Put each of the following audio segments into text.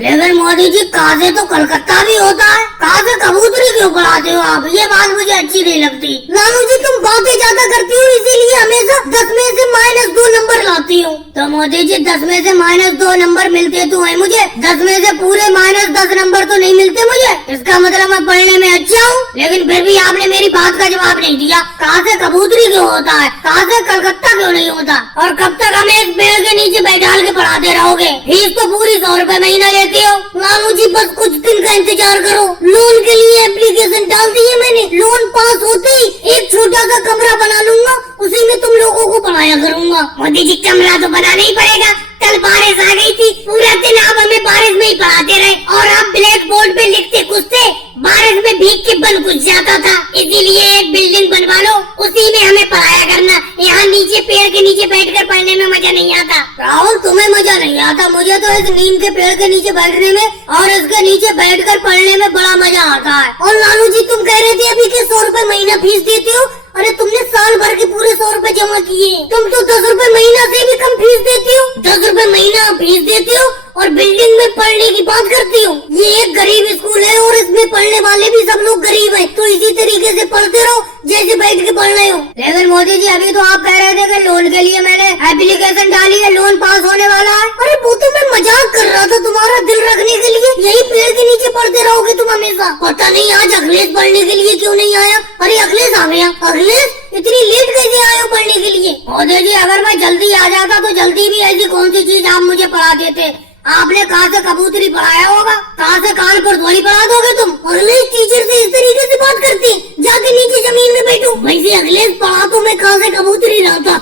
लेकिन मोदी जी काजे तो कलकत्ता भी होता है, काजे कबूतरी क्यों पढ़ाते हो आप? ये बात मुझे अच्छी नहीं लगती। लालू जी तुम बातें ज्यादा करती हो, इसीलिए हमेशा 10 में से -2 नंबर लाती हो। तो मोदी जी 10 में से -2 नंबर मिलते तो है मुझे, 10 में से पूरे -10 नंबर तो नहीं मिलते मुझे। इसका मतलब मैं पढ़ने में अच्छा हूँ, लेकिन फिर भी आपने मेरी बात का जवाब नहीं दिया। काजे कबूतरी क्यों होता है, काजे कलकत्ता क्यों नहीं होता, और कब तक हमें एक पेड़ के नीचे बैठाल के पढ़ाते रहोगे? फीस तो पूरी 100 रुपए महीना लेती हो। लालू जी बस कुछ दिन का इंतजार करो, लोन के लिए एप्लीकेशन डाल दी है मैंने। लोन पास होते ही एक छोटा सा कमरा बना लूंगा, उसी में तुम लोगों को पढ़ाया करूंगा। मोदी जी कमरा तो बनाना ही पड़ेगा, कल बारिश आ गई थी, पूरा दिन आप हमें बारिश में ही पढ़ाते रहे, और आप ब्लैक बोर्ड पे लिखते कुछ थे, बारिश में भीग के बन कुछ जाता था। इसीलिए एक बिल्डिंग बनवा लो, उसी में हमें पढ़ाया करना। यहाँ नीचे पेड़ के नीचे बैठकर पढ़ने में मजा नहीं आता। राहुल तुम्हें मजा नहीं आता, मुझे तो इस नीम के पेड़ के नीचे बैठने में और इसके नीचे बैठकर पढ़ने में बड़ा मजा आता है। और लालू जी तुम कह रहे थे अभी के 100 रुपए महीना फीस देते हो, अरे तुमने साल भर के पूरे 100 रुपए जमा किए, तुम तो 10 रुपए महीना से भी कम फीस देती हो। 10 रुपए महीना फीस देती हो और बिल्डिंग में पढ़ने की बात करती हो। ये एक गरीब स्कूल है और इसमें पढ़ने वाले भी सब लोग गरीब हैं, तो इसी तरीके से पढ़ते रहो जैसे बैठ के पढ़ रहे हो। लेकिन मोदी जी अभी तो आप कह रहे थे कि लोन के लिए मैंने एप्लीकेशन डाली है, लोन पास होने वाला है। अरे वो तो मैं मजाक कर रहा था, तुम्हारा दिल रखने के लिए। यही पेड़ के नीचे पढ़ते रहोगे तुम हमेशा। पता नहीं आज अखिलेश पढ़ने के लिए क्यों नहीं आया। अरे अखिलेश आ गया। अखिलेश इतनी लेट कैसे आए हो पढ़ने के लिए? मोदी जी अगर मैं जल्दी आ जाता तो जल्दी भी ऐसी कौन सी चीज आप मुझे पढ़ा देते। आपने कहाँ से कबूतरी पढ़ाया होगा, कहाँ से कानपुर थोड़ी पढ़ा दोगे तुम। अखिलेश टीचर से इस तरीके से बात करती, जाके नीचे जमीन में बैठो। वैसे अखिलेश पढ़ा तो मैं कहाँ से कबूतरी लाता।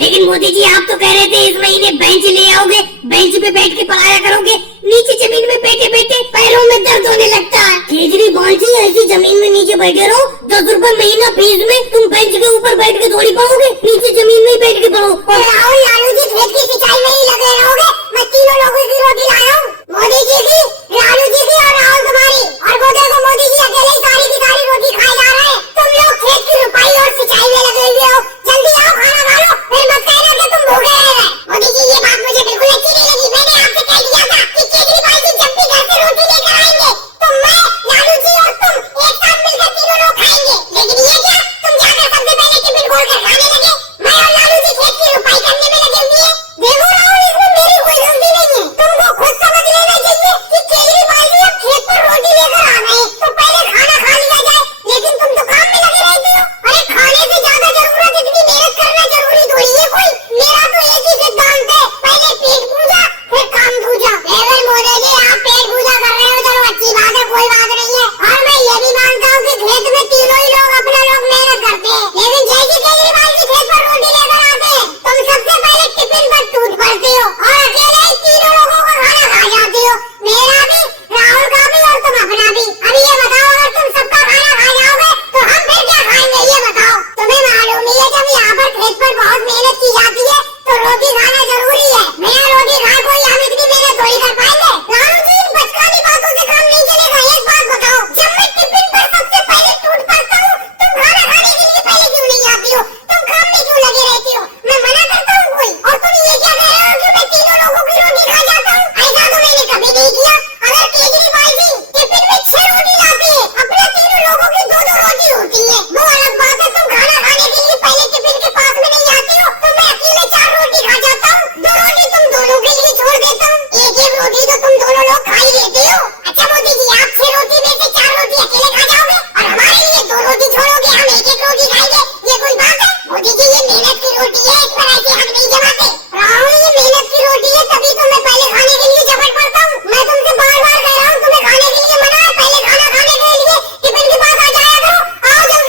लेकिन मोदी जी आप तो कह रहे थे इस महीने बेंच ले आओगे, बेंच पे बैठ के पढ़ाया करोगे। नीचे जमीन में बैठे बैठे पैरों में दर्द होने लगता है। केजरीवाल जी ऐसी जमीन में नीचे बैठे रहो, 10 रुपए महीना फीस में तुम बेंच के ऊपर बैठ के थोड़ी पढ़ोगे, नीचे जमीन में ही बैठ के पढ़ो। राहुल लालू जी खेत की सिंचाई में ही लगे रहोगे, मैं तीनों लोगों की रोटी लाया हूँ, मोदी जी की, लालू जी की और राहुल तुम्हारी। और वो देखो मोदी जी अकेले सारी की सारी रोटी खाए जा रहे हैं, तुम लोग खेत की रुपाई और सिंचाई में लगे हुए हो। जल्दी आओ खाना खा लो, फिर मत कहना कि तुम भूखे रह गए। मोदी जी ये बात मुझे बिल्कुल अच्छी नहीं लगी। मैंने आपसे कह दिया था कि केजरीवाल जी जब भी घर से रोटी लेकर आएंगे तो मैं, लालू जी और तुम एक साथ मिलकर तीनों लोग खाएंगे। लेकिन ये क्या, तुम जाकर सबसे पहले टिफिन खोलकर खाने लगे, मैं और लालू जी खेत की रुपाई करने में लगे हुए हैं। देखो राहुल इसमें मेरी कोई गलती नहीं है, तुमको खुद समझ लेना चाहिए कि केजरीवाल जी अब खेत पर रोटी लेकर आ गए तो पहले खाना खा लिया जाए, लेकिन तुम तो काम में लगे रहते हो। अरे खाने से ज्यादा जरूरत इतनी मेहनत करना जरूरी थोड़ी है कोई। मेरा तो एक ही सिद्धांत है, पहले पेट पूजा फिर काम दूजा। लेकिन मोदी जी आप पेट पूजा कर रहे हो, चलो अच्छी बात है, कोई बात नहीं है। और मैं ये भी मानता हूँ कि खेत में तीनों ही लोग अपना लोग मेहनत करते हैं, लेकिन जैसे केजरीवाल जी खेत पर रोटी लेकर आते हैं तुम सबसे पहले टिफिन पर टूट पड़ते हो और अकेले ही तीनों लोगों का खाना खा जाते हो, मेरा भी, राहुल का भी और तुम अपना भी। अभी ये बताओ अगर तुम सबका खाना खा जाओगे तो हम फिर क्या खाएंगे ये बताओ। तुम्हें मालूम ही है जब यहाँ पर खेत पर बहुत मेहनत की जाती है तो रोटी खाना जरूरी है, बिना रोटी खाए कोई हम इतनी मेहनत थोड़ी कर पाएंगे। लालू जी इन बचकानी बातों से काम नहीं चलेगा। एक बात बताओ, जब मैं टिफिन पर सबसे पहले टूट पड़ता हूँ तुम खाना खाने के लिए पहले क्यों नहीं आती हो, तुम काम में क्यों लगे रहती हो? मैं मना करता हूँ कोई? और तुम ये क्या कह रहे हो कि मैं तीनों लोगों की रोटी खा जाता हूँ? ऐसा तो मैंने कभी नहीं किया। अगर केजरीवाल जी टिफिन में 6 रोटी लाते हैं, अपने तीनों लोगों की 2-2 रोटी होती है, वो अलग बात है। तुम खाना खाने के लिए पहले टिफिन के पास में नहीं आती हो तो मैं अकेले 4 रोटी खा जाता हूँ, 2 रोटी तुम दोनों के लिए छोड़ देता हूँ, एक रोटी तो तुम दोनों लोग खा ही लेते हो। अच्छा मोदी जी आप 6 रोटी में से 4 रोटी अकेले खा जाओगे और हमारे लिए 2 रोटी छोड़ोगे, हम 1-1 रोटी खाएंगे।